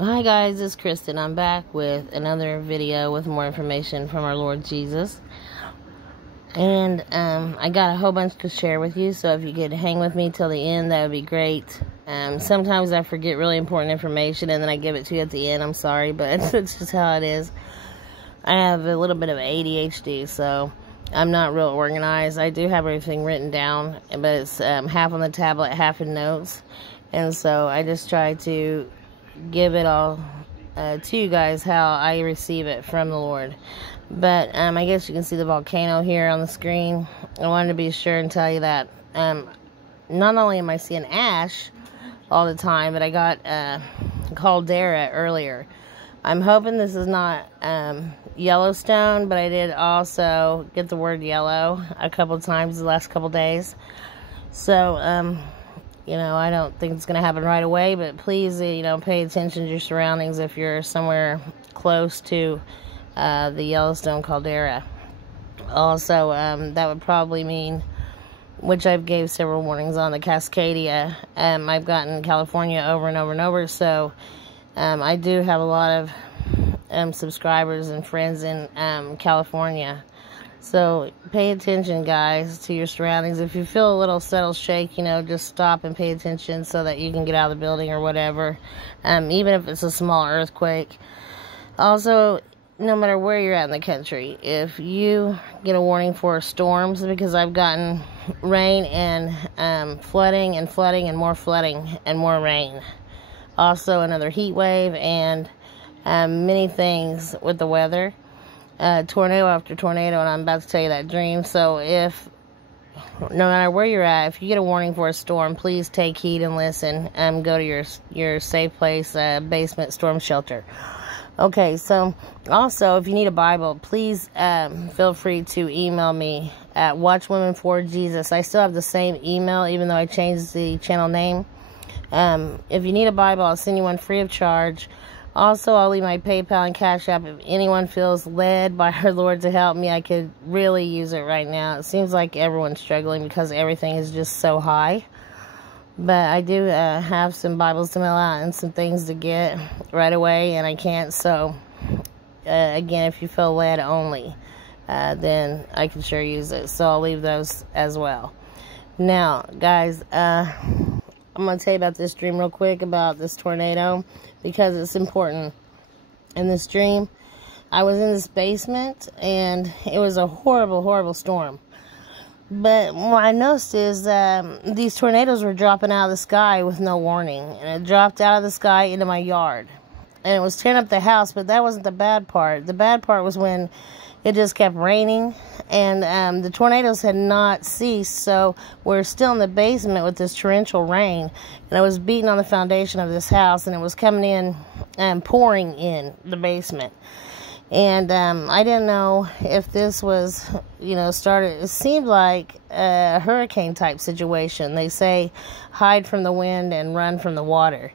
Hi guys, it's Kristen. I'm back with another video with more information from our Lord Jesus. And I got a whole bunch to share with you, so if you could hang with me till the end, that would be great. Sometimes I forget really important information and then I give it to you at the end. I'm sorry, but it's just how it is. I have a little bit of ADHD, so I'm not real organized. I do have everything written down, but it's half on the tablet, half in notes. And so I just try to give it all to you guys how I receive it from the Lord. But I guess you can see the volcano here on the screen. I wanted to be sure and tell you that not only am I seeing ash all the time, but I got caldera earlier. I'm hoping this is not Yellowstone, but I did also get the word yellow a couple times the last couple days. So you know, I don't think it's going to happen right away, but please, you know, pay attention to your surroundings if you're somewhere close to the Yellowstone caldera. Also, that would probably mean, which I've gave several warnings on, the Cascadia. I've gotten California over and over and over, so I do have a lot of subscribers and friends in California. So pay attention, guys, to your surroundings. If you feel a little subtle shake, you know, just stop and pay attention so that you can get out of the building or whatever, even if it's a small earthquake. Also, no matter where you're at in the country, if you get a warning for storms, because I've gotten rain and flooding and more flooding and more rain. Also, another heat wave and many things with the weather. Tornado after tornado, and I'm about to tell you that dream. So if, no matter where you're at, if you get a warning for a storm, please take heed and listen. Go to your safe place, basement storm shelter. Okay, so also, if you need a Bible, please feel free to email me at watchwomanforjesus. I still have the same email, even though I changed the channel name. If you need a Bible, I'll send you one free of charge. Also, I'll leave my PayPal and Cash App. If anyone feels led by our Lord to help me, I could really use it right now. It seems like everyone's struggling because everything is just so high. But I do have some Bibles to mail out and some things to get right away, and I can't. So, again, if you feel led only, then I can sure use it. So I'll leave those as well. Now, guys, I'm going to tell you about this dream real quick about this tornado because it's important. In this dream, I was in this basement and it was a horrible, horrible storm. But what I noticed is these tornadoes were dropping out of the sky with no warning. And it dropped out of the sky into my yard. And it was tearing up the house, but that wasn't the bad part. The bad part was when it just kept raining, and the tornadoes had not ceased, so we're still in the basement with this torrential rain, and it was beating on the foundation of this house, and it was coming in and pouring in the basement. And I didn't know if this was, you know, it seemed like a hurricane-type situation. They say hide from the wind and run from the water.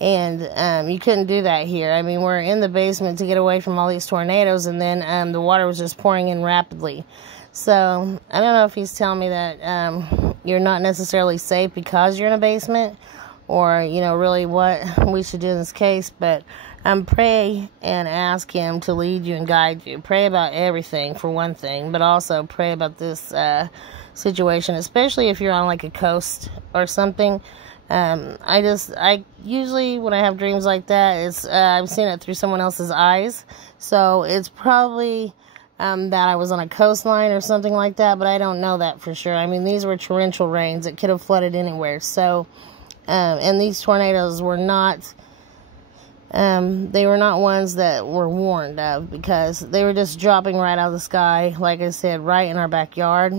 And you couldn't do that here. I mean, we're in the basement to get away from all these tornadoes, and then the water was just pouring in rapidly. So I don't know if he's telling me that you're not necessarily safe because you're in a basement, or, you know, really what we should do in this case. But pray and ask him to lead you and guide you. Pray about everything, for one thing, but also pray about this situation, especially if you're on like a coast or something. I usually, when I have dreams like that, it's, I've seen it through someone else's eyes, so it's probably, that I was on a coastline or something like that, but I don't know that for sure. I mean, these were torrential rains. It could have flooded anywhere, so, and these tornadoes were not, they were not ones that were warned of, because they were just dropping right out of the sky, like I said, right in our backyard.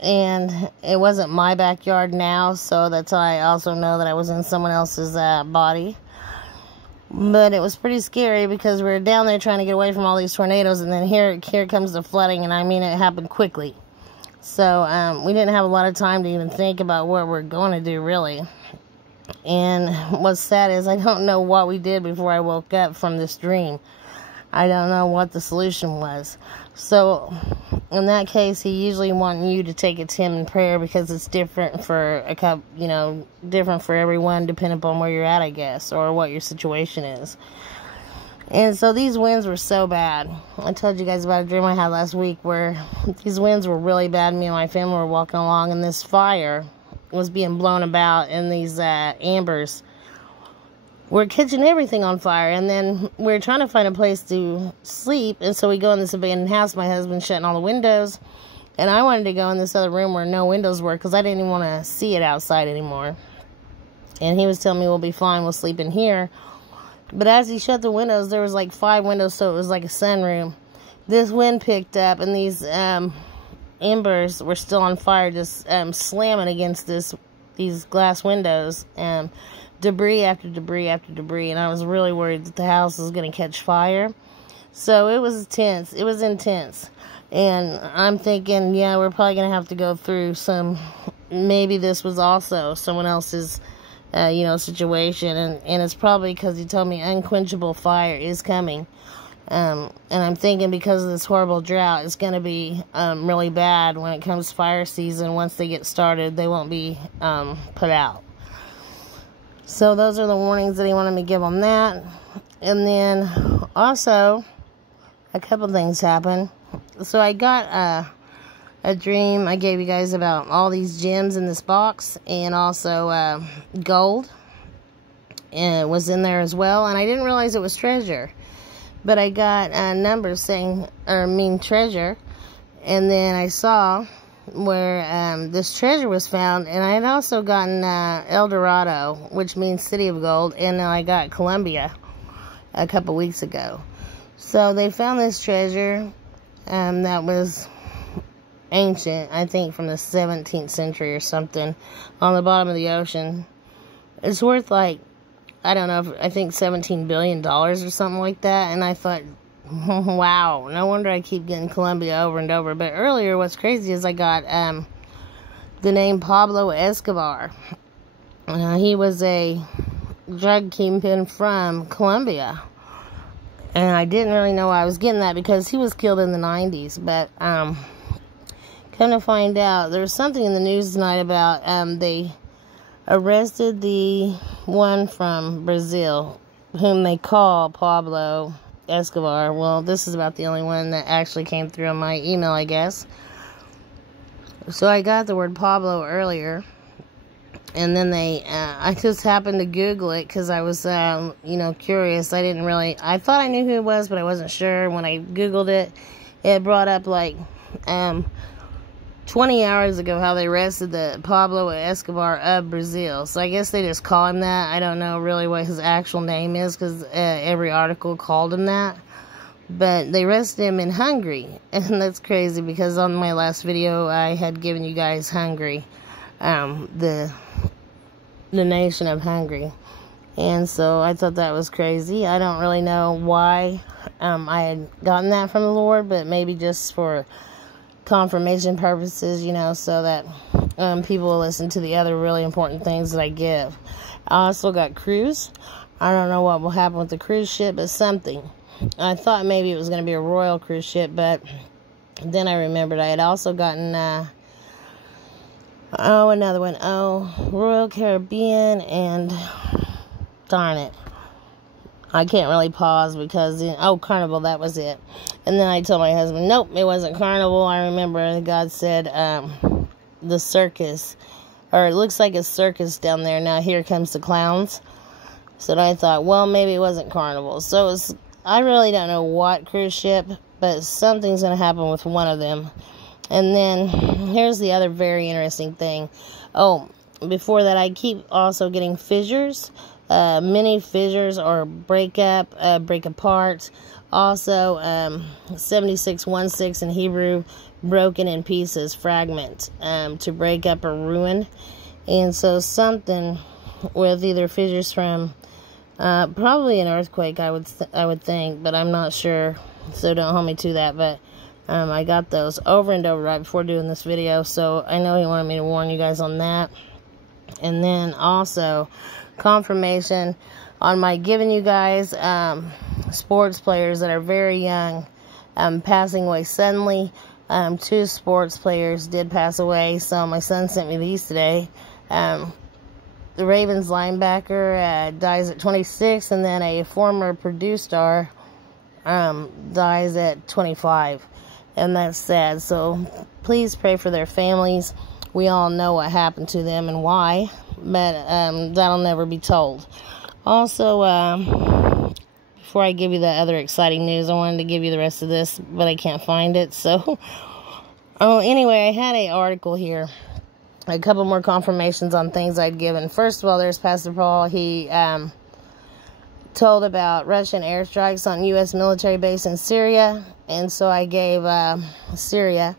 And it wasn't my backyard now, so that's how I also know that I was in someone else's body. But it was pretty scary because we were down there trying to get away from all these tornadoes, and then here comes the flooding, and I mean, it happened quickly. So we didn't have a lot of time to even think about what we're going to do, really. And what's sad is I don't know what we did before I woke up from this dream. I don't know what the solution was. So in that case, he usually wants you to take it to him in prayer, because it's different for a couple, different for everyone, depending upon where you're at, I guess, or what your situation is. And so these winds were so bad. I told you guys about a dream I had last week where these winds were really bad. Me and my family were walking along, and this fire was being blown about, and these embers were catching everything on fire. And then we were trying to find a place to sleep, and so we go in this abandoned house. My husband's shutting all the windows, and I wanted to go in this other room where no windows were, because I didn't even want to see it outside anymore. And he was telling me, we'll be fine, we'll sleep in here. But as he shut the windows, there was like 5 windows, so it was like a sunroom. This wind picked up, and these embers were still on fire, just slamming against these glass windows. Debris after debris after debris, and I was really worried that the house was going to catch fire. So it was tense. It was intense. And I'm thinking, yeah, we're probably going to have to go through maybe this was also someone else's situation, and it's probably because he told me unquenchable fire is coming, and I'm thinking because of this horrible drought, it's going to be really bad when it comes to fire season. Once they get started, they won't be put out. So those are the warnings that he wanted me to give on that. And then also a couple things happened. So I got a dream I gave you guys about all these gems in this box, and also gold, and it was in there as well, and I didn't realize it was treasure, but I got numbers saying, treasure, and then I saw where this treasure was found, and I had also gotten El Dorado, which means city of gold, and I got Colombia a couple weeks ago. So they found this treasure that was ancient, I think from the 17th century or something, on the bottom of the ocean. It's worth like, I don't know, I think $17 billion or something like that. And I thought, wow, no wonder I keep getting Colombia over and over. But earlier, what's crazy is I got the name Pablo Escobar. He was a drug kingpin from Colombia, and I didn't really know why I was getting that, because he was killed in the 90s. But come to find out, there was something in the news tonight about they arrested the one from Brazil, whom they call Pablo Escobar. Well, this is about the only one that actually came through on my email, I guess. So I got the word Pablo earlier, and then I just happened to Google it because I was, curious. I thought I knew who it was, but I wasn't sure. When I Googled it, it brought up like 20 hours ago how they arrested the Pablo Escobar of Brazil. So I guess they just call him that. I don't know really what his actual name is, because every article called him that. But they arrested him in Hungary. And that's crazy, because on my last video I had given you guys Hungary, the nation of Hungary. And so I thought that was crazy. I don't really know why I had gotten that from the Lord, but maybe just for confirmation purposes, so that people will listen to the other really important things that I give. I also got cruise. I don't know what will happen with the cruise ship, but something. I thought maybe it was going to be a royal cruise ship, but then I remembered I had also gotten another one. Royal Caribbean, and darn it, I can't really pause because, Carnival, that was it. And then I told my husband, nope, it wasn't Carnival. I remember God said the circus, or it looks like a circus down there. Now here comes the clowns. So I thought, well, maybe it wasn't Carnival. So I really don't know what cruise ship, but something's going to happen with one of them. And then here's the other very interesting thing. Before that, I keep also getting fissures. Many fissures, or break apart. Also, 7616 in Hebrew, broken in pieces, fragment, to break up or ruin. And so something with either fissures from probably an earthquake, I would think, but I'm not sure, so don't hold me to that. But I got those over and over right before doing this video, so I know he wanted me to warn you guys on that. And then also confirmation on my giving you guys sports players that are very young passing away suddenly. 2 sports players did pass away, so my son sent me these today. The Ravens linebacker dies at 26, and then a former Purdue star dies at 25, and that's sad. So please pray for their families. We all know what happened to them and why, but that'll never be told. Also, before I give you the other exciting news, I wanted to give you the rest of this, but I can't find it. So, anyway, I had an article here. A couple more confirmations on things I'd given. First of all, there's Pastor Paul. He told about Russian airstrikes on U.S. military base in Syria. And so I gave Syria.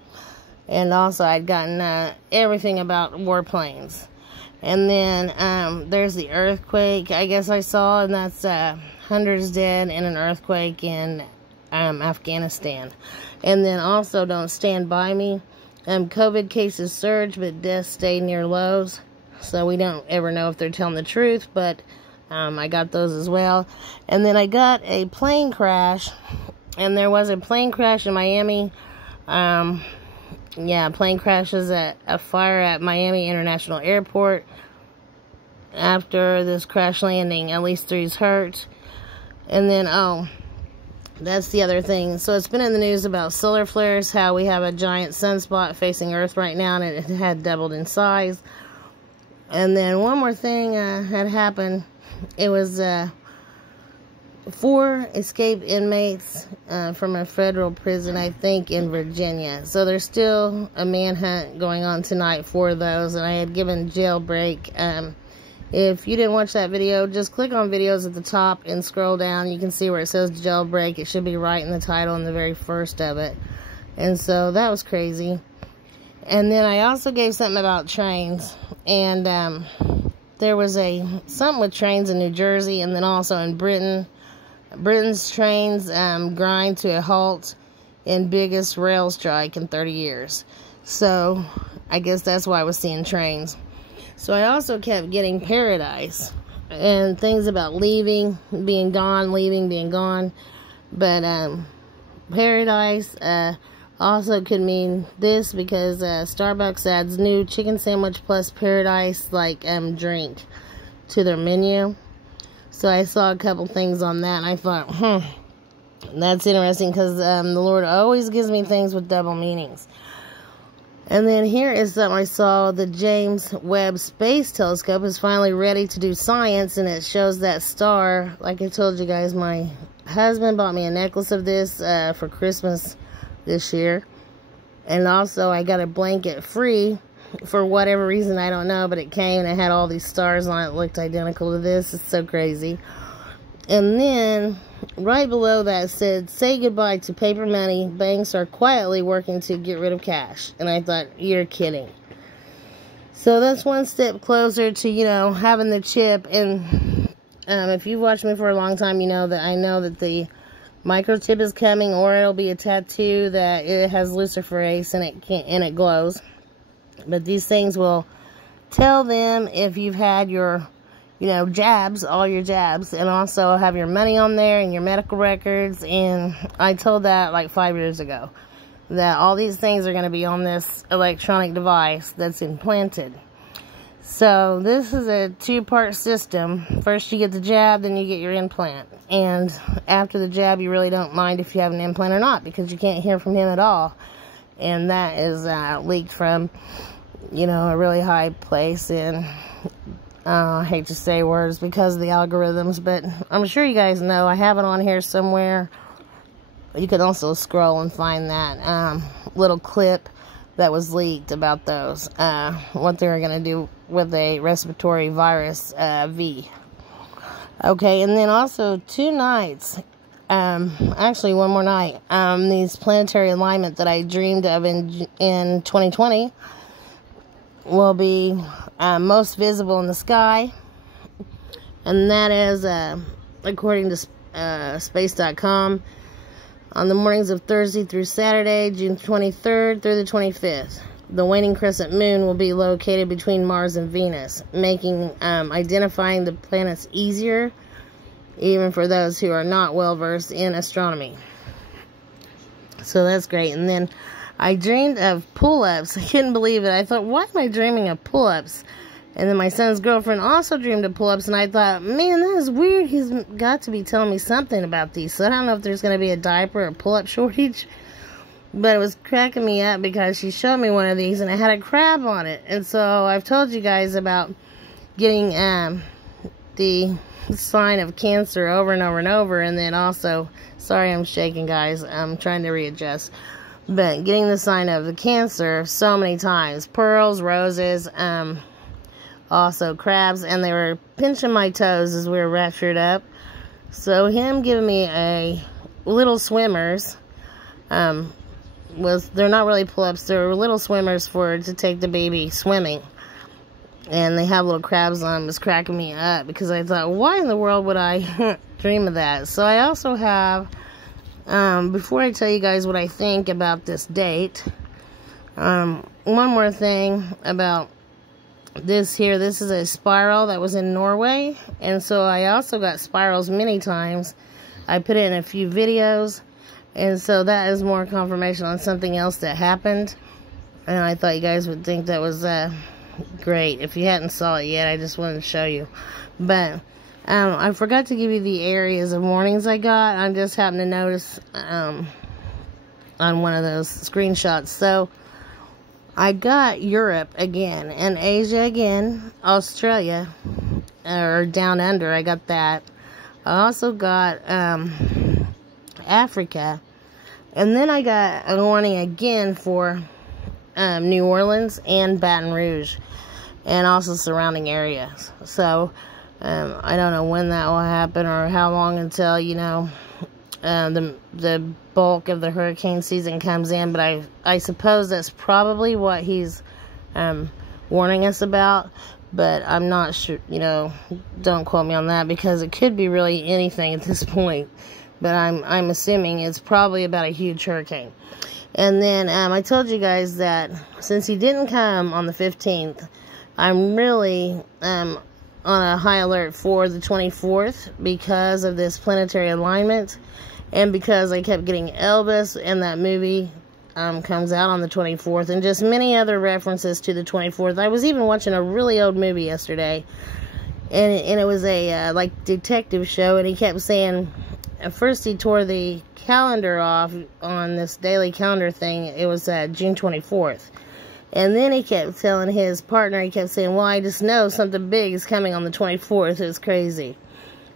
And also I'd gotten everything about warplanes. And then there's the earthquake, I guess I saw. And that's hundreds dead in an earthquake in Afghanistan. And then also, don't stand by me. COVID cases surge, but deaths stay near lows. So we don't ever know if they're telling the truth, but I got those as well. And then I got a plane crash, and there was a plane crash in Miami. Yeah, plane crashes at a fire at Miami International Airport. After this crash landing, at least 3's hurt. And then, that's the other thing. So it's been in the news about solar flares, how we have a giant sunspot facing Earth right now, and it had doubled in size. And then one more thing had happened. It was 4 escaped inmates from a federal prison, I think, in Virginia. So there's still a manhunt going on tonight for those, and I had given jailbreak. If you didn't watch that video, just click on videos at the top and scroll down. You can see where it says jailbreak. It should be right in the title in the very first of it. And so that was crazy. And then I also gave something about trains. And there was something with trains in New Jersey, and then also in Britain. Britain's trains grind to a halt in biggest rail strike in 30 years. So I guess that's why I was seeing trains. So I also kept getting paradise and things about leaving, being gone, leaving, being gone. But paradise also could mean this, because Starbucks adds new chicken sandwich plus paradise drink to their menu. So I saw a couple things on that, and I thought, that's interesting, because the Lord always gives me things with double meanings. And then here is something I saw. The James Webb Space Telescope is finally ready to do science, and it shows that star. Like I told you guys, my husband bought me a necklace of this for Christmas this year. And also I got a blanket free for whatever reason, I don't know, but it came and it had all these stars on it. It looked identical to this. It's so crazy. And then right below that said, say goodbye to paper money. Banks are quietly working to get rid of cash. And I thought, you're kidding. So that's one step closer to, having the chip. And if you've watched me for a long time, you know that I know that the microchip is coming, or it'll be a tattoo that it has luciferase and it glows. But these things will tell them if you've had your jabs, all your jabs, and also have your money on there and your medical records. And I told that like 5 years ago, that all these things are going to be on this electronic device that's implanted. So this is a 2-part system. First you get the jab, then you get your implant. And after the jab, you really don't mind if you have an implant or not, because you can't hear from him at all. And that is leaked from, a really high place in... I hate to say words because of the algorithms, but I'm sure you guys know. I have it on here somewhere. You can also scroll and find that little clip that was leaked about those. What they were going to do with a respiratory virus V. Okay, and then also 2 nights. Actually, one more night. These planetary alignment that I dreamed of in 2020 will be most visible in the sky, and that is according to space.com on the mornings of Thursday through Saturday, June 23rd through the 25th. The waning crescent moon will be located between Mars and Venus, making identifying the planets easier. even for those who are not well versed in astronomy. So that's great. And then I dreamed of pull-ups. I couldn't believe it. I thought, why am I dreaming of pull-ups? And then my son's girlfriend also dreamed of pull-ups, and I thought, man, that is weird. He's got to be telling me something about these. So I don't know if there's going to be a diaper or pull-up shortage. But it was cracking me up because she showed me one of these, and it had a crab on it. And so I've told you guys about getting the sign of cancer over and over and over. And then also, sorry I'm shaking, guys. I'm trying to readjust. But getting the sign of the cancer so many times. Pearls, roses, also crabs. And they were pinching my toes as we were raptured up. So him giving me a little swimmers. They're not really pull-ups. They're little swimmers to take the baby swimming. And they have little crabs on them. It was cracking me up because I thought, why in the world would I dream of that? So I also have, before I tell you guys what I think about this date, one more thing about this here. This is a spiral that was in Norway. And so I also got spirals many times. I put it in a few videos. And so that is more confirmation on something else that happened. And I thought you guys would think that was great. If you hadn't saw it yet, I just wanted to show you. But I forgot to give you the areas of warnings I got. I just happened to notice on one of those screenshots. So I got Europe again, and Asia again, Australia, or down under, I got that. I also got Africa, and then I got a warning again for New Orleans and Baton Rouge, and also surrounding areas. So I don't know when that will happen or how long until, you know, the bulk of the hurricane season comes in, but I suppose that's probably what he's warning us about. But I'm not sure, you know, don't quote me on that, because it could be really anything at this point. But I'm assuming it's probably about a huge hurricane. And then I told you guys that since he didn't come on the 15th, I'm really on a high alert for the 24th because of this planetary alignment, and because I kept getting Elvis, and that movie comes out on the 24th, and just many other references to the 24th. I was even watching a really old movie yesterday, and it was a like detective show, and he kept saying, at first he tore the calendar off on this daily calendar thing. It was June 24th. And then he kept telling his partner, he kept saying, well, I just know something big is coming on the 24th. It was crazy.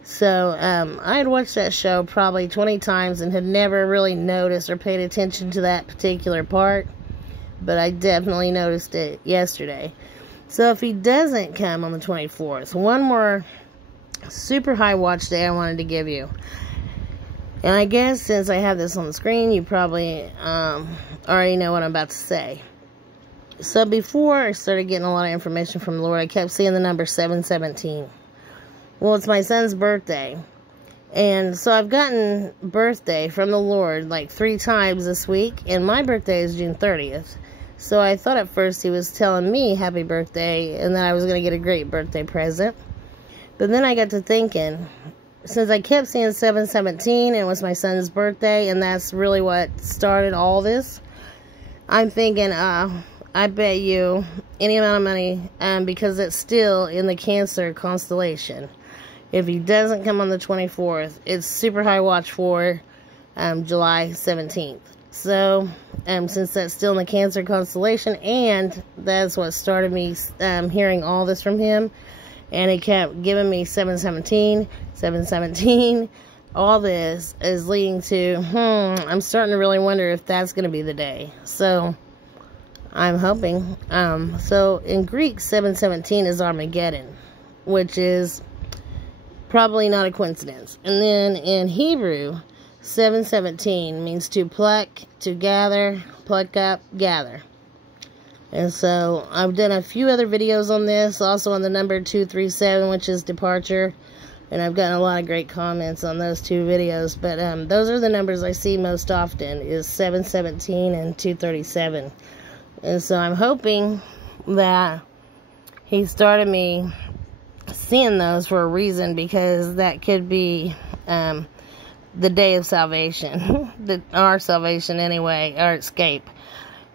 So I had watched that show probably 20 times and had never really noticed or paid attention to that particular part. But I definitely noticed it yesterday. So if he doesn't come on the 24th, one more super high watch day I wanted to give you. And I guess since I have this on the screen, you probably already know what I'm about to say. So before I started getting a lot of information from the Lord, I kept seeing the number 717. Well, it's my son's birthday. And so I've gotten birthday from the Lord like 3 times this week. And my birthday is June 30th. So I thought at first he was telling me happy birthday and that I was going to get a great birthday present. But then I got to thinking, since I kept seeing 717, it was my son's birthday, and that's really what started all this. I'm thinking, I bet you any amount of money, because it's still in the Cancer constellation. If he doesn't come on the 24th, it's super high watch for July 17th. So, since that's still in the Cancer constellation, and that's what started me hearing all this from him, and he kept giving me 717, 717. All this is leading to, I'm starting to really wonder if that's going to be the day. So, I'm hoping. So, in Greek, 717 is Armageddon, which is probably not a coincidence. And then in Hebrew, 717 means to pluck, to gather, pluck up, gather. And so, I've done a few other videos on this, also on the number 237, which is departure. And I've gotten a lot of great comments on those 2 videos. But those are the numbers I see most often, is 717 and 237. And so, I'm hoping that he started me seeing those for a reason, because that could be the day of salvation, our salvation anyway, our escape.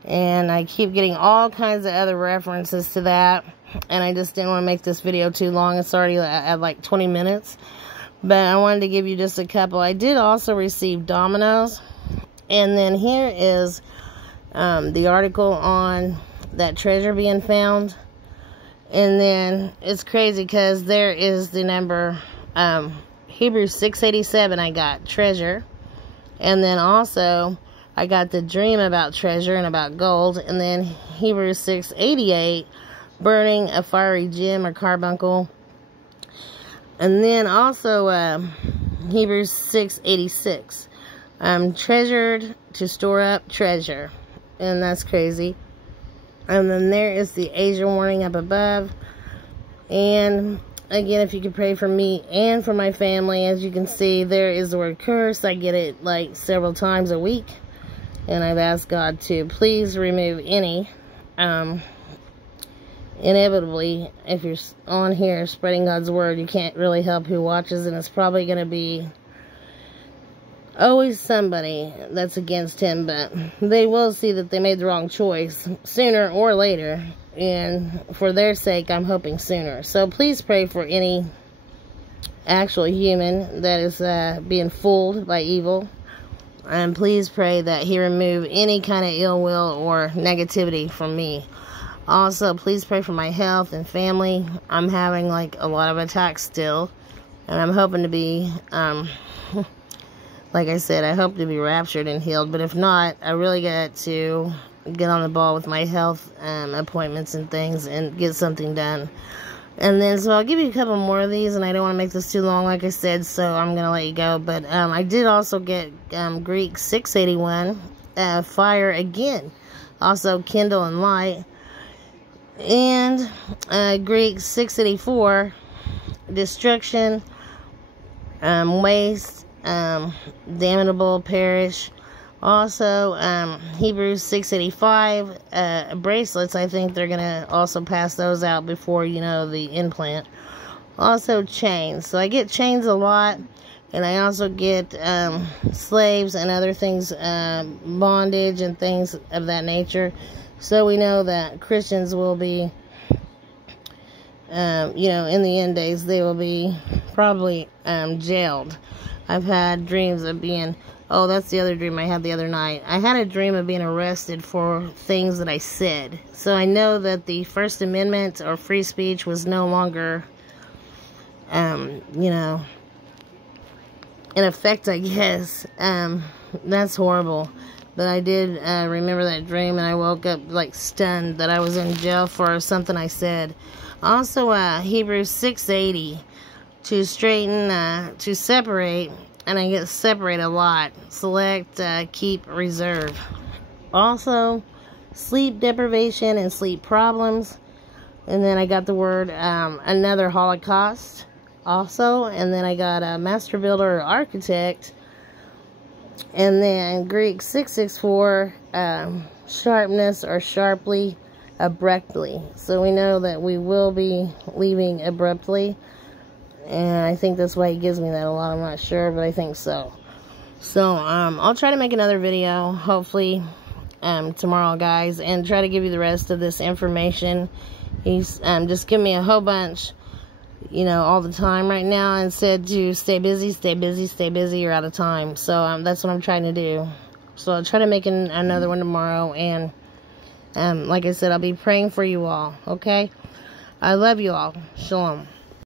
And I keep getting all kinds of other references to that, and I just didn't want to make this video too long. It's already at like 20 minutes, but I wanted to give you just a couple. I did also receive dominoes, and then here is the article on that treasure being found. And then it's crazy because there is the number Hebrews 6:87. I got treasure, and then also I got the dream about treasure and about gold, and then Hebrews 6:88, burning a fiery gem or carbuncle, and then also Hebrews 6:86, treasured to store up treasure, and that's crazy. And then there is the Asia warning up above. And again, if you could pray for me and for my family, as you can see, there is the word curse. I get it like several times a week. And I've asked God to please remove any. Inevitably, if you're on here spreading God's word, you can't really help who watches. And it's probably going to be always somebody that's against him, but they will see that they made the wrong choice sooner or later, and for their sake, I'm hoping sooner. So please pray for any actual human that is being fooled by evil, and please pray that he remove any kind of ill will or negativity from me. Also, please pray for my health and family. I'm having like a lot of attacks still, and I'm hoping to be like I said, I hope to be raptured and healed. But if not, I really got to get on the ball with my health appointments and things and get something done. And then, so I'll give you a couple more of these, and I don't want to make this too long, like I said, so I'm going to let you go. But I did also get Greek 681, fire again. Also, kindle and light. And Greek 684, destruction, waste, damnable, perish. Also, Hebrews 685, bracelets. I think they're going to also pass those out before, you know, the implant. Also, chains. So I get chains a lot, and I also get slaves and other things, bondage and things of that nature. So we know that Christians will be, you know, in the end days, they will be probably jailed. I've had dreams of being, oh, that's the other dream I had the other night. I had a dream of being arrested for things that I said. So I know that the First Amendment or free speech was no longer, you know, in effect, I guess. That's horrible. But I did remember that dream, and I woke up like stunned that I was in jail for something I said. Also, Hebrews 6:80. To straighten, to separate, and I get separate a lot. Select, keep, reserve. Also, sleep deprivation and sleep problems. And then I got the word, another Holocaust. Also, and then I got a master builder or architect. And then Greek 664, sharpness or sharply, abruptly. So we know that we will be leaving abruptly. And I think that's why he gives me that a lot. I'm not sure, but I think so. So, I'll try to make another video, hopefully, tomorrow, guys, and try to give you the rest of this information. He's just giving me a whole bunch, you know, all the time right now, and said to stay busy, stay busy, stay busy, you're out of time. So, that's what I'm trying to do. So, I'll try to make another one tomorrow, and, like I said, I'll be praying for you all, okay? I love you all. Shalom.